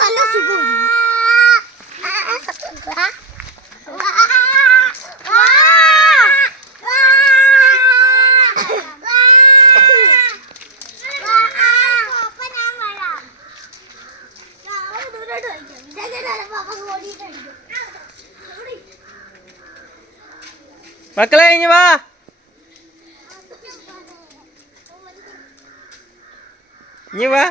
നല്ല സുഖം. മക്കളെ ഇനി വാ. ഇനി വാ.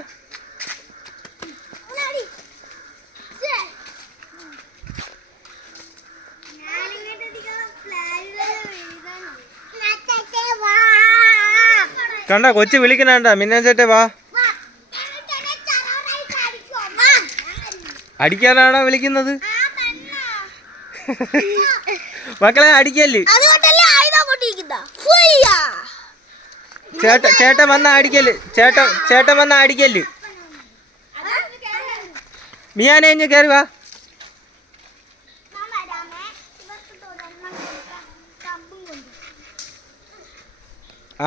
കണ്ട കൊച്ചു വിളിക്കണ മിന്നാൻ ചേട്ടേ വാ. അടിക്കാനാണോ വിളിക്കുന്നത്? മക്കളെ അടിക്കല്ല്. ചേട്ടൻ വന്നാ അടിക്കല്ല്. ചേട്ടൻ വന്നാ അടിക്കല്ല്. മിയാനെ ഇഞ്ഞ് കയറി വാ.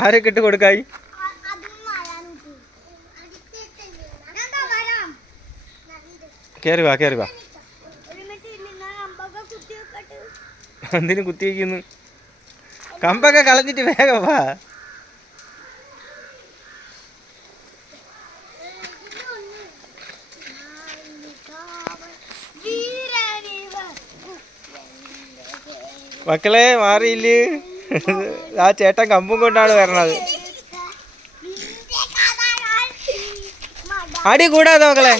ആരൊക്കെ ഇട്ട് കൊടുക്കായി? കയറി വാ, കയറി വാ. എന്തിനും കുത്തി വയ്ക്കുന്നു? കമ്പൊക്കെ കളഞ്ഞിട്ട് വേഗം വാ. മക്കളെ മാറിയില്ലേ? ആ ചേട്ടൻ കമ്പും കൊണ്ടാണ് വരണത്. അടി കൂടാതെ മക്കളെ.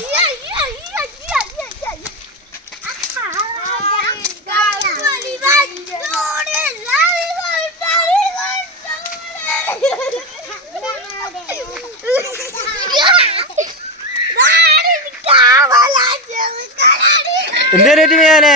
എന്തേ റേറ്റ് ചെയ്യാനേ?